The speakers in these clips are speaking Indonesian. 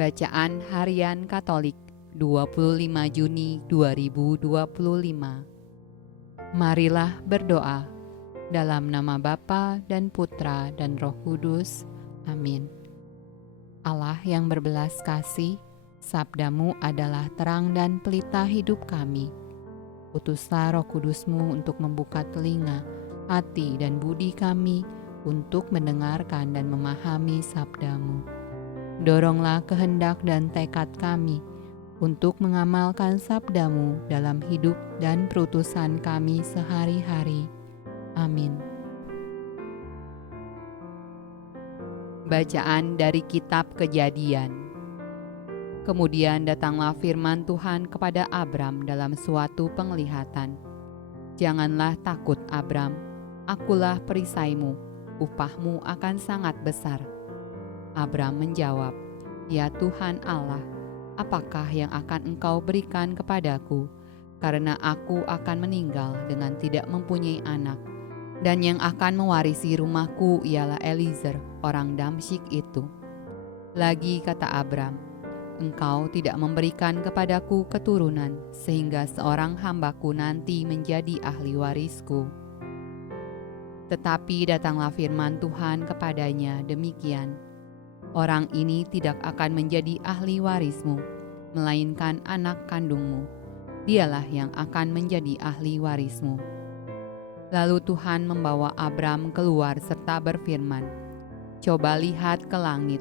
Bacaan Harian Katolik 25 Juni 2025. Marilah berdoa dalam nama Bapa dan Putra dan Roh Kudus. Amin. Allah yang berbelas kasih, sabdamu adalah terang dan pelita hidup kami. Utuslah Roh Kudusmu untuk membuka telinga, hati dan budi kami untuk mendengarkan dan memahami sabdamu. Doronglah kehendak dan tekad kami untuk mengamalkan sabdamu dalam hidup dan perutusan kami sehari-hari. Amin. Bacaan dari Kitab Kejadian. Kemudian datanglah firman Tuhan kepada Abram dalam suatu penglihatan. Janganlah takut, Abram, akulah perisaimu, upahmu akan sangat besar. Abram menjawab, "Ya Tuhan Allah, apakah yang akan Engkau berikan kepadaku, karena aku akan meninggal dengan tidak mempunyai anak, dan yang akan mewarisi rumahku ialah Eliezer, orang Damsyik itu." Lagi kata Abram, "Engkau tidak memberikan kepadaku keturunan, sehingga seorang hambaku nanti menjadi ahli warisku." Tetapi datanglah firman Tuhan kepadanya demikian, "Orang ini tidak akan menjadi ahli warismu, melainkan anak kandungmu. Dialah yang akan menjadi ahli warismu." Lalu Tuhan membawa Abram keluar serta berfirman, "Coba lihat ke langit,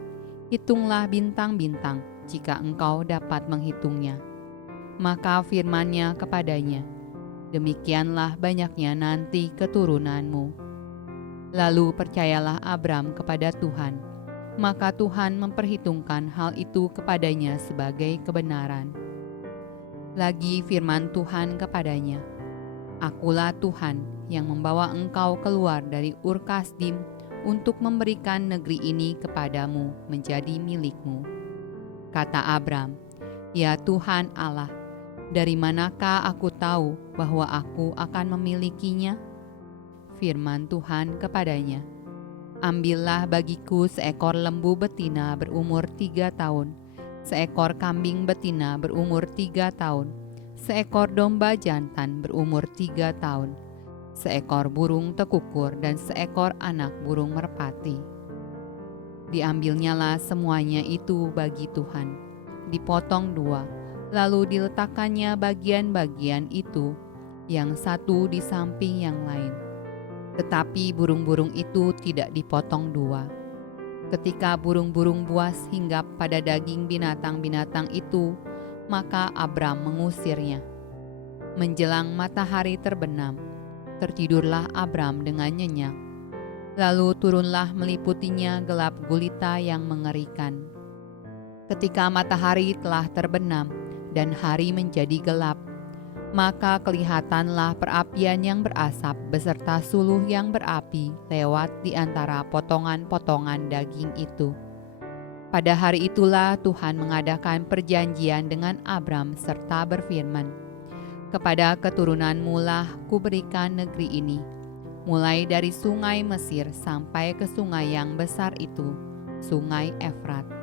hitunglah bintang-bintang, jika engkau dapat menghitungnya." Maka firman-Nya kepadanya, "Demikianlah banyaknya nanti keturunanmu." Lalu percayalah Abram kepada Tuhan, maka Tuhan memperhitungkan hal itu kepadanya sebagai kebenaran. Lagi firman Tuhan kepadanya, "Akulah Tuhan yang membawa engkau keluar dari Ur Kasdim untuk memberikan negeri ini kepadamu menjadi milikmu." Kata Abram, "Ya Tuhan Allah, dari manakah aku tahu bahwa aku akan memilikinya?" Firman Tuhan kepadanya, "Ambillah bagiku seekor lembu betina berumur 3 tahun, seekor kambing betina berumur 3 tahun, seekor domba jantan berumur 3 tahun, seekor burung tekukur dan seekor anak burung merpati." Diambilnyalah semuanya itu bagi Tuhan, dipotong 2, lalu diletakkannya bagian-bagian itu, yang satu di samping yang lain. Tetapi burung-burung itu tidak dipotong 2. Ketika burung-burung buas hinggap pada daging binatang-binatang itu, maka Abram mengusirnya. Menjelang matahari terbenam, tertidurlah Abram dengan nyenyak. Lalu turunlah meliputinya gelap gulita yang mengerikan. Ketika matahari telah terbenam dan hari menjadi gelap, maka kelihatanlah perapian yang berasap beserta suluh yang berapi lewat di antara potongan-potongan daging itu. Pada hari itulah Tuhan mengadakan perjanjian dengan Abram serta berfirman, "Kepada keturunanmu lah kuberikan negeri ini, mulai dari sungai Mesir sampai ke sungai yang besar itu, sungai Efrat."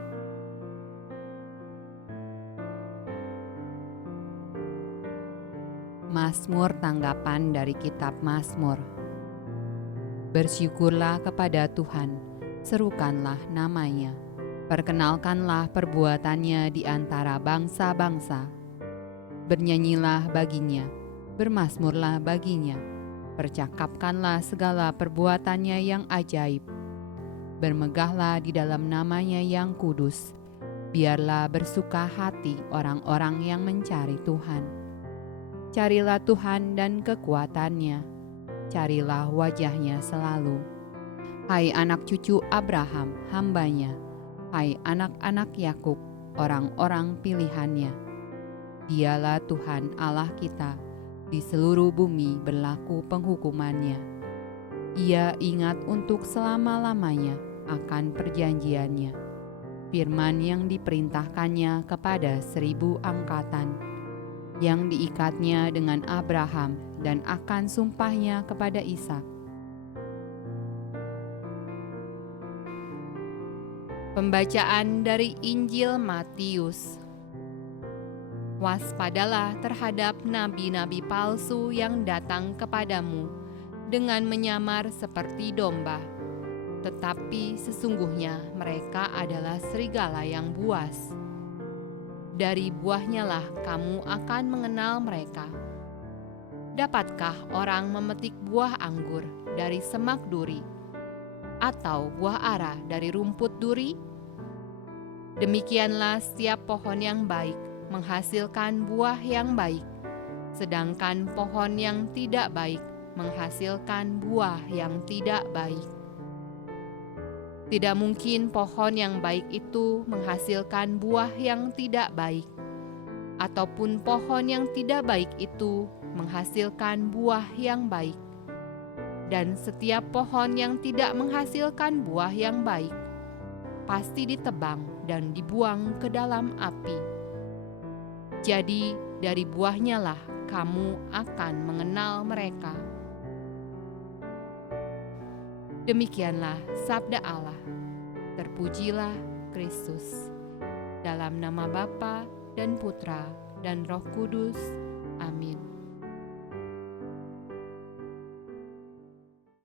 Mazmur tanggapan dari Kitab Mazmur. Bersyukurlah kepada Tuhan, serukanlah namanya, perkenalkanlah perbuatannya di antara bangsa-bangsa. Bernyanyilah baginya, bermazmurlah baginya, percakapkanlah segala perbuatannya yang ajaib. Bermegahlah di dalam namanya yang kudus, biarlah bersuka hati orang-orang yang mencari Tuhan. Carilah Tuhan dan kekuatannya, carilah wajahnya selalu. Hai anak cucu Abraham, hambanya, hai anak-anak Yakub, orang-orang pilihannya. Dialah Tuhan Allah kita, di seluruh bumi berlaku penghukumannya. Ia ingat untuk selama-lamanya akan perjanjiannya, firman yang diperintahkannya kepada 1000 angkatan, yang diikatnya dengan Abraham dan akan sumpahnya kepada Ishak. Pembacaan dari Injil Matius. Waspadalah terhadap nabi-nabi palsu yang datang kepadamu dengan menyamar seperti domba, tetapi sesungguhnya mereka adalah serigala yang buas. Dari buahnya lah kamu akan mengenal mereka. Dapatkah orang memetik buah anggur dari semak duri, atau buah ara dari rumput duri? Demikianlah setiap pohon yang baik menghasilkan buah yang baik, sedangkan pohon yang tidak baik menghasilkan buah yang tidak baik. Tidak mungkin pohon yang baik itu menghasilkan buah yang tidak baik, ataupun pohon yang tidak baik itu menghasilkan buah yang baik. Dan setiap pohon yang tidak menghasilkan buah yang baik pasti ditebang dan dibuang ke dalam api. Jadi dari buahnya lah kamu akan mengenal mereka. Demikianlah sabda Allah. Terpujilah Kristus. Dalam nama Bapa dan Putra dan Roh Kudus. Amin.